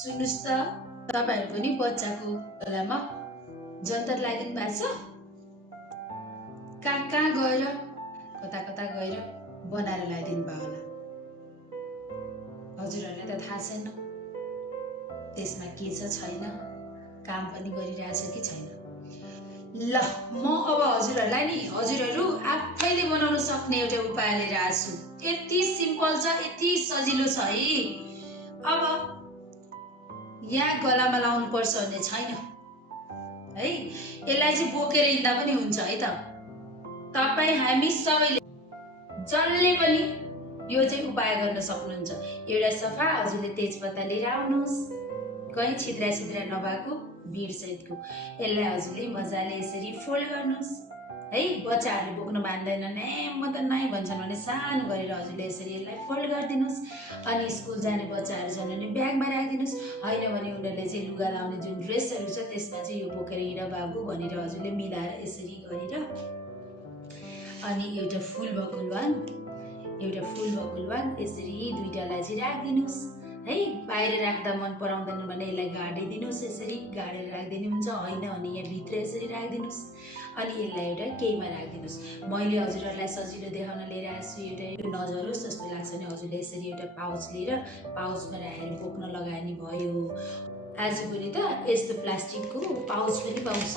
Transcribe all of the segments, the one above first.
सुन्नुस् त, तपाईहरु पनि बच्चाको बेलामा जन्तर लगाइदिनु भएको छ? कहाँ गएर कता कता गएर बनाएर लगाइदिनु भयो होला। हजुरहरुलाई त थाहा छैन त्यसमा के छ छैन, काम पनि गरिरहेछ कि छैन। ल म अब हजुरहरुलाई नि हजुरहरु आफैले बनाउन सक्ने एउटा उपाय लिएर आएको छु। यति सिम्पल छ, यति सजिलो छ है। अब यहाँ गलामा लाउनु पर्छ भन्ने छैन है, यसलाई चाहिँ बोकेर हिँड्दा पनि हुन्छ है त। तपाई हामी सबैले जसले पनि यो चाहिँ उपाय गर्न सक्नुहुन्छ। एउटा सफा हजुरले तेजपत्ता लिएर आउनुस्, कहीँ छिद्रा छिद्रा नभएको भिड सहितको। यसलाई हजुरले मजाले यसरी फोल्ड गर्नुस् है। बच्चाहरूले बोक्न मान्दैनन्, म त नाइ भन्छन् भने सानो गरेर हजुरले यसरी यसलाई फोल्ड गरिदिनुस्। अनि स्कुल जाने बच्चाहरू छन् भने ब्यागमा राखिदिनुस्, हैन भने उनीहरूले चाहिँ लुगा लाउने जुन ड्रेसहरू छ त्यसमा चाहिँ यो बोकेर हिँड बाबु भनेर हजुरले मिलाएर यसरी गरेर अनि एउटा फुल भएको ल्वाङ यसरी दुईटालाई चाहिँ राखिदिनुस् है। बाहिर राख्दा मन पराउँदैन भने यसलाई गाडिदिनुस्, यसरी गाडेर राखिदिनु हुन्छ, हैन भने यहाँ भित्र यसरी राखिदिनुस्। अनि यसलाई एउटा केहीमा राखिदिनुस्। मैले हजुरहरुलाई सजिलो देखाउन लिएर आएको छु। एउटा नझरोस् जस्तो लाग्छ भने हजुरले यसरी एउटा पाउच लिएर पाउचमा राखेर बोक्न लगानी भयो। आजभोलि त यस्तो प्लास्टिकको पाउच पनि पाउँछ,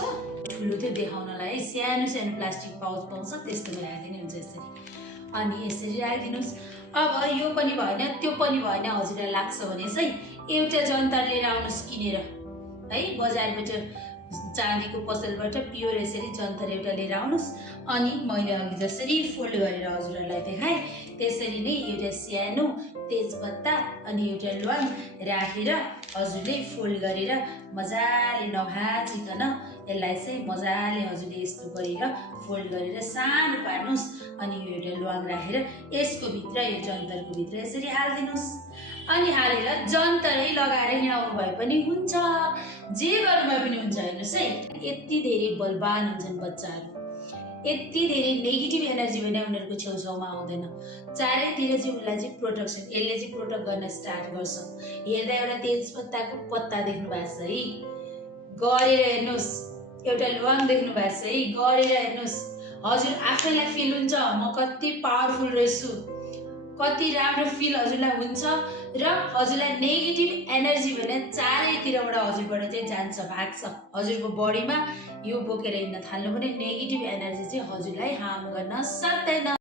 ठुलो त्यो देखाउनलाई सानो सानो प्लास्टिक पाउच पाउँछ, त्यस्तोमा राखिदिनु हुन्छ यसरी। अनि यसरी राखिदिनुस्। अब यो पनि भएन त्यो पनि भएन हजुरलाई लाग्छ भने चाहिँ एउटा जन्तर लिएर आउनुस् किनेर है। बजारबाट चाँदीको पसलबाट प्योर यसरी जन्तर एउटा लिएर आउनुस्। अनि मैले अघि जसरी फोल्ड गरेर हजुरहरूलाई देखाएँ त्यसरी नै एउटा सानो तेजपत्ता अनि एउटा ल्वाङ राखेर हजुरले फोल्ड गरेर मजाले नभाँचिकन यसलाई चाहिँ मजाले हजुरले यस्तो गरेर फोल्ड गरेर सानो पार्नुस्। अनि यो एउटा ल्वाङ राखेर यसको भित्र यो जन्तरको भित्र यसरी हालिदिनुस्। अनि हालेर जन्तरै लगाएर हिँडाउनु भए पनि हुन्छ, जे गर्नु भए पनि हुन्छ। हेर्नुस् है, यति धेरै बलवान हुन्छन् बच्चाहरू, यति धेरै नेगेटिभ एनर्जी भने उनीहरूको छेउछाउमा आउँदैन। चारैतिर चाहिँ उसलाई चाहिँ प्रोटेक्सन, यसले चाहिँ प्रोटेक्ट गर्न स्टार्ट गर्छ। हेर्दा एउटा तेजपत्ताको पत्ता देख्नु भएको छ है, गरेर हेर्नुस्। एउटा ल्वाङ देख्नु भएको छ है, गरेर हेर्नुस्। हजुर आफैलाई फिल हुन्छ म कति पावरफुल रहेछु, कति राम्रो फिल हजुरलाई हुन्छ। र हजुरलाई नेगेटिभ एनर्जी भने चारैतिरबाट हजुरबाट चाहिँ जान्छ, भाग्छ। हजुरको बडीमा यो बोकेर हिँड्न थाल्नु भने नेगेटिभ एनर्जी चाहिँ हजुरलाई हार्म गर्न सक्दैन।